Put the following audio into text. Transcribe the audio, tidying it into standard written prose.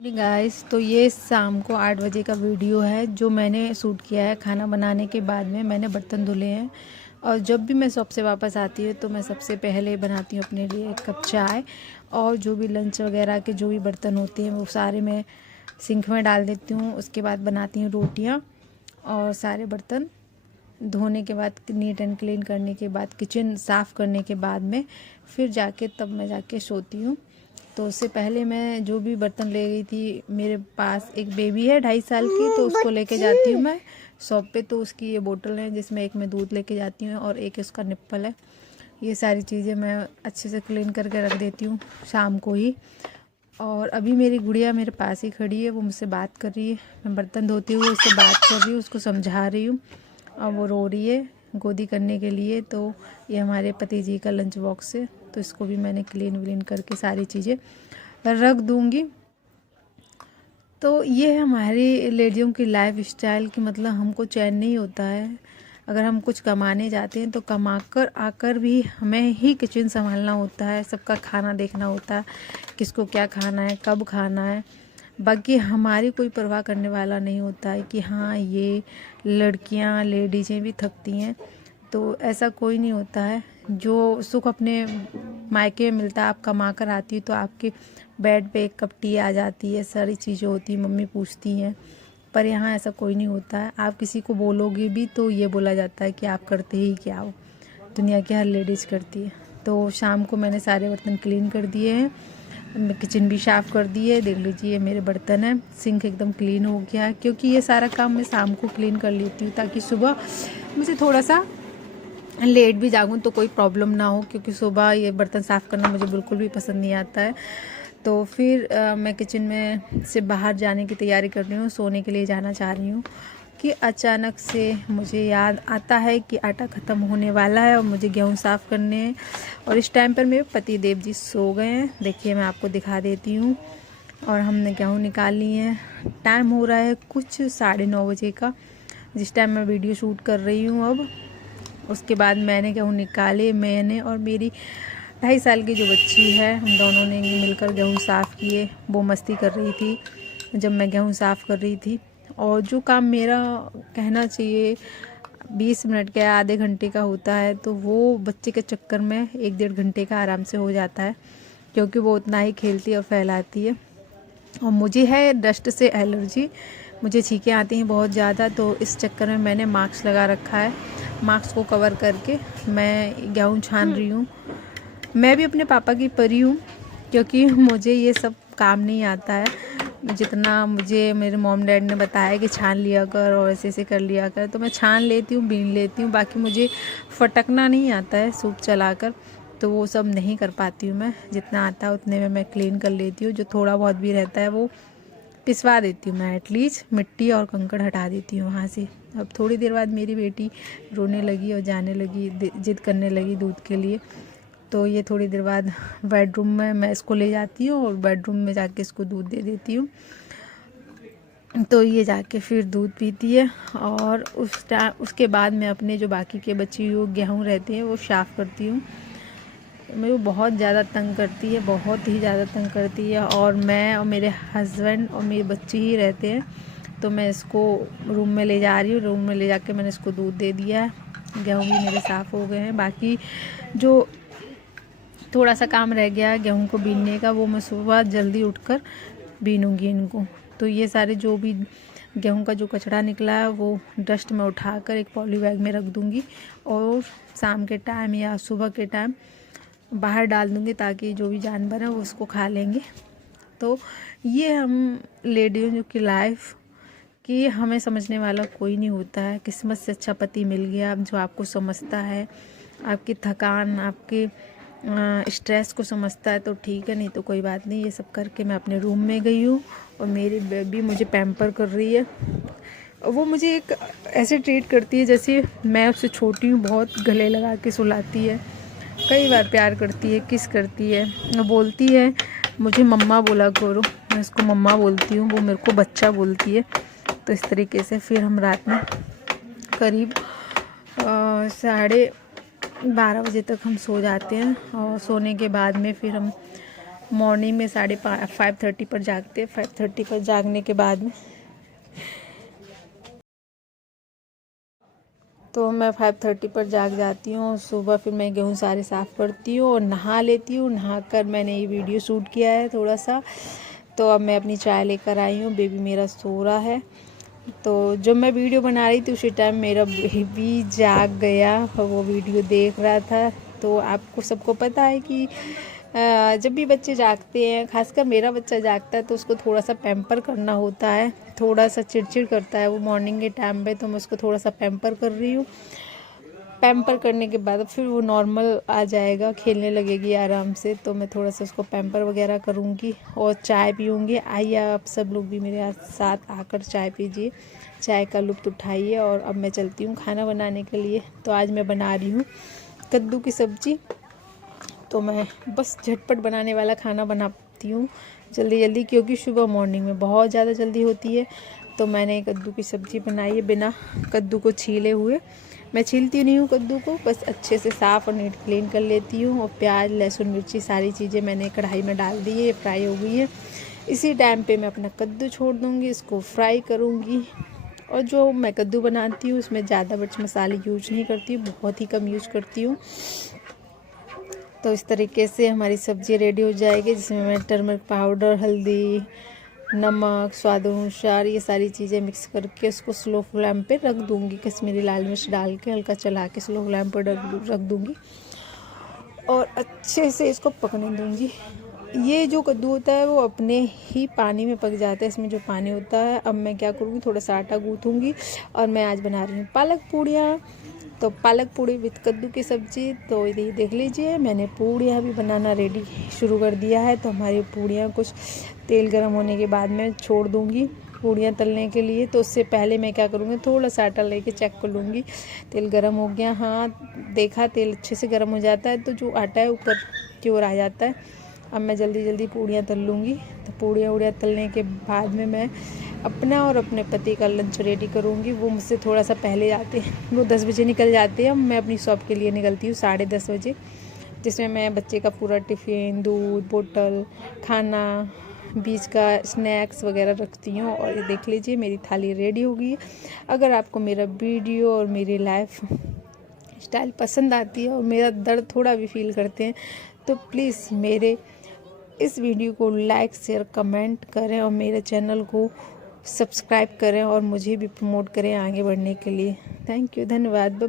Guys, तो ये शाम को 8 बजे का वीडियो है जो मैंने शूट किया है। खाना बनाने के बाद में मैंने बर्तन धुले हैं। और जब भी मैं शॉप से वापस आती हूँ तो मैं सबसे पहले बनाती हूँ अपने लिए 1 कप चाय। और जो भी लंच वगैरह के जो भी बर्तन होते हैं वो सारे मैं सिंक में डाल देती हूँ। उसके बाद बनाती हूँ रोटियाँ और सारे बर्तन धोने के बाद, नीट एंड क्लीन करने के बाद, किचन साफ़ करने के बाद में फिर जाके तब मैं जाके सोती हूँ। तो उससे पहले मैं जो भी बर्तन ले गई थी, मेरे पास एक बेबी है 2.5 साल की, तो उसको लेके जाती हूँ मैं शॉप पे। तो उसकी ये बोतल है जिसमें एक मैं दूध लेके जाती हूँ और एक उसका निप्पल है। ये सारी चीज़ें मैं अच्छे से क्लीन करके रख देती हूँ शाम को ही। और अभी मेरी गुड़िया मेरे पास ही खड़ी है, वो मुझसे बात कर रही है। मैं बर्तन धोती हुई उससे बात कर रही हूँ, उसको समझा रही हूँ और वो रो रही है गोदी करने के लिए। तो ये हमारे पति जी का लंच बॉक्स है, तो इसको भी मैंने क्लीन व्लीन करके सारी चीज़ें रख दूँगी। तो ये है हमारी लेडियों की लाइफ स्टाइल की, मतलब हमको चैन नहीं होता है। अगर हम कुछ कमाने जाते हैं तो कमा कर आकर भी हमें ही किचन संभालना होता है, सबका खाना देखना होता है, किसको क्या खाना है, कब खाना है। बाकी हमारी कोई परवाह करने वाला नहीं होता है कि हाँ ये लड़कियां लेडीज़ें भी थकती हैं। तो ऐसा कोई नहीं होता है। जो सुख अपने मायके में मिलता है, आप कमा कर आती हो तो आपके बेड पे 1 कप टी आ जाती है, सारी चीज़ें होती हैं, मम्मी पूछती हैं। पर यहाँ ऐसा कोई नहीं होता है। आप किसी को बोलोगे भी तो ये बोला जाता है कि आप करते ही क्या हो, दुनिया की हर लेडीज़ करती है। तो शाम को मैंने सारे बर्तन क्लीन कर दिए हैं, मैं किचन भी साफ़ कर दी है। देख लीजिए मेरे बर्तन हैं, सिंक एकदम क्लीन हो गया है, क्योंकि ये सारा काम मैं शाम को क्लीन कर लेती हूँ ताकि सुबह मुझे थोड़ा सा लेट भी जागूँ तो कोई प्रॉब्लम ना हो, क्योंकि सुबह ये बर्तन साफ़ करना मुझे बिल्कुल भी पसंद नहीं आता है। तो फिर मैं किचन में से बाहर जाने की तैयारी कर रही हूँ, सोने के लिए जाना चाह रही हूँ कि अचानक से मुझे याद आता है कि आटा ख़त्म होने वाला है और मुझे गेहूँ साफ़ करने हैं। और इस टाइम पर मेरे पति देव जी सो गए हैं। देखिए मैं आपको दिखा देती हूँ। और हमने गेहूँ निकाल लिए हैं। टाइम हो रहा है कुछ 9:30 बजे का, जिस टाइम मैं वीडियो शूट कर रही हूँ अब। उसके बाद मैंने गेहूँ निकाले, मैंने और मेरी 2.5 साल की जो बच्ची है, हम दोनों ने मिलकर गेहूँ साफ़ किए। वो मस्ती कर रही थी जब मैं गेहूँ साफ़ कर रही थी। और जो काम मेरा कहना चाहिए 20 मिनट का या आधे घंटे का होता है, तो वो बच्चे के चक्कर में 1-1.5 घंटे का आराम से हो जाता है, क्योंकि वो उतना ही खेलती और फैलाती है। और मुझे है डस्ट से एलर्जी, मुझे छींकें आती हैं बहुत ज़्यादा, तो इस चक्कर में मैंने मास्क लगा रखा है। मास्क को कवर करके मैं गेहूँ छान रही हूँ। मैं भी अपने पापा की परी हूँ, क्योंकि मुझे ये सब काम नहीं आता है। जितना मुझे मेरे मॉम डैड ने बताया कि छान लिया कर और ऐसे ऐसे कर लिया कर, तो मैं छान लेती हूँ, बीन लेती हूँ। बाकी मुझे फटकना नहीं आता है सूप चलाकर, तो वो सब नहीं कर पाती हूँ मैं। जितना आता है उतने में मैं क्लीन कर लेती हूँ। जो थोड़ा बहुत भी रहता है वो पिसवा देती हूँ मैं, एटलीस्ट मिट्टी और कंकड़ हटा देती हूँ वहाँ से। अब थोड़ी देर बाद मेरी बेटी रोने लगी और जाने लगी, जिद करने लगी दूध के लिए। तो ये थोड़ी देर बाद बेडरूम में मैं इसको ले जाती हूँ और बेडरूम में जाके इसको दूध दे देती हूँ। तो ये जाके फिर दूध पीती है। और उसके बाद मैं अपने जो बाकी के बची हुई गेहूँ रहते हैं वो साफ़ करती हूँ। मेरे को बहुत ज़्यादा तंग करती है, बहुत ही ज़्यादा तंग करती है। और मैं और मेरे हस्बैंड और मेरे बच्चे ही रहते हैं। तो मैं इसको रूम में ले जा रही हूँ, रूम में ले जाके मैंने इसको दूध दे दिया है। गेहूँ भी मेरे साफ़ हो गए हैं। बाकी जो थोड़ा सा काम रह गया गेहूं को बीनने का, वो मैं सुबह जल्दी उठकर बीनूंगी इनको। तो ये सारे जो भी गेहूं का जो कचरा निकला है वो डस्ट में उठाकर एक पॉली बैग में रख दूंगी और शाम के टाइम या सुबह के टाइम बाहर डाल दूंगी, ताकि जो भी जानवर हैं वो उसको खा लेंगे। तो ये हम लेडियों की लाइफ कि हमें समझने वाला कोई नहीं होता है। किस्मत से अच्छा पति मिल गया जो आपको समझता है, आपकी थकान, आपके स्ट्रेस को समझता है, तो ठीक है, नहीं तो कोई बात नहीं। ये सब करके मैं अपने रूम में गई हूँ और मेरी बेबी मुझे पैम्पर कर रही है। वो मुझे एक ऐसे ट्रीट करती है जैसे मैं उससे छोटी हूँ, बहुत गले लगा के सुलाती है, कई बार प्यार करती है, किस करती है। वो बोलती है मुझे मम्मा बोला करो, मैं उसको मम्मा बोलती हूँ, वो मेरे को बच्चा बोलती है। तो इस तरीके से फिर हम रात में करीब 12:30 बजे तक हम सो जाते हैं। और सोने के बाद में फिर हम मॉर्निंग में 5:30 पर जागते हैं। 5:30 पर जागने के बाद में तो मैं 5:30 पर जाग जाती हूँ। सुबह फिर मैं गेहूँ सारे साफ़ करती हूँ और नहा लेती हूँ। नहाकर मैंने ये वीडियो शूट किया है थोड़ा सा। तो अब मैं अपनी चाय लेकर आई हूँ। बेबी मेरा सो रहा है। तो जब मैं वीडियो बना रही थी उसी टाइम मेरा बेबी जाग गया और वो वीडियो देख रहा था। तो आपको सबको पता है कि जब भी बच्चे जागते हैं, खासकर मेरा बच्चा जागता है, तो उसको थोड़ा सा पैम्पर करना होता है। थोड़ा सा चिड़चिड़ करता है वो मॉर्निंग के टाइम पे, तो मैं उसको थोड़ा सा पैम्पर कर रही हूँ। पैम्पर करने के बाद फिर वो नॉर्मल आ जाएगा, खेलने लगेगी आराम से। तो मैं थोड़ा सा उसको पैम्पर वगैरह करूँगी और चाय पीऊँगी। आइए आप सब लोग भी मेरे साथ आकर चाय पीजिए, चाय का लुत्फ़ उठाइए। और अब मैं चलती हूँ खाना बनाने के लिए। तो आज मैं बना रही हूँ कद्दू की सब्ज़ी। तो मैं बस झटपट बनाने वाला खाना बनाती हूँ जल्दी जल्दी, क्योंकि सुबह मॉर्निंग में बहुत ज़्यादा जल्दी होती है। तो मैंने कद्दू की सब्ज़ी बनाई है बिना कद्दू को छीले हुए। मैं छीलती नहीं हूँ कद्दू को, बस अच्छे से साफ़ और नीट क्लीन कर लेती हूँ। और प्याज, लहसुन, मिर्ची सारी चीज़ें मैंने कढ़ाई में डाल दी है, ये फ्राई हो गई है। इसी टाइम पे मैं अपना कद्दू छोड़ दूँगी, इसको फ्राई करूँगी। और जो मैं कद्दू बनाती हूँ उसमें ज़्यादा मिर्च मसाले यूज नहीं करती हूँ, बहुत ही कम यूज करती हूँ। तो इस तरीके से हमारी सब्ज़ी रेडी हो जाएगी, जिसमें मैं टर्मरिक पाउडर, हल्दी, नमक, स्वाद अनुसार ये सारी चीज़ें मिक्स करके उसको स्लो फ्लेम पे रख दूँगी। कश्मीरी लाल मिर्च डाल के हल्का चला के स्लो फ्लेम पर रख दूँगी और अच्छे से इसको पकने दूँगी। ये जो कद्दू होता है वो अपने ही पानी में पक जाता है, इसमें जो पानी होता है। अब मैं क्या करूँगी, थोड़ा सा आटा गूँथूँगी और मैं आज बना रही हूँ पालक पूड़ियाँ। तो पालक पूड़ी विद कद्दू की सब्ज़ी। तो ये देख लीजिए, मैंने पूड़ियाँ भी बनाना रेडी शुरू कर दिया है। तो हमारी पूड़ियाँ कुछ तेल गर्म होने के बाद में छोड़ दूँगी पूड़ियाँ तलने के लिए। तो उससे पहले मैं क्या करूँगी, थोड़ा सा आटा लेके चेक कर लूँगी तेल गर्म हो गया। हाँ, देखा तेल अच्छे से गर्म हो जाता है तो जो आटा है ऊपर की ओर आ जाता है। अब मैं जल्दी जल्दी पूड़ियाँ तल लूँगी। तो पूड़ियाँ तलने के बाद में मैं अपना और अपने पति का लंच रेडी करूँगी। वो मुझसे थोड़ा सा पहले आते हैं, वो 10 बजे निकल जाते हैं। मैं अपनी शॉप के लिए निकलती हूँ 10:30 बजे, जिसमें मैं बच्चे का पूरा टिफ़िन, दूध बोतल, खाना, बीच का स्नैक्स वगैरह रखती हूँ। और ये देख लीजिए मेरी थाली रेडी हो गई है। अगर आपको मेरा वीडियो और मेरी लाइफ स्टाइल पसंद आती है और मेरा दर्द थोड़ा भी फील करते हैं, तो प्लीज़ मेरे इस वीडियो को लाइक, शेयर, कमेंट करें और मेरे चैनल को सब्सक्राइब करें और मुझे भी प्रमोट करें आगे बढ़ने के लिए। थैंक यू, धन्यवाद। Bye bye.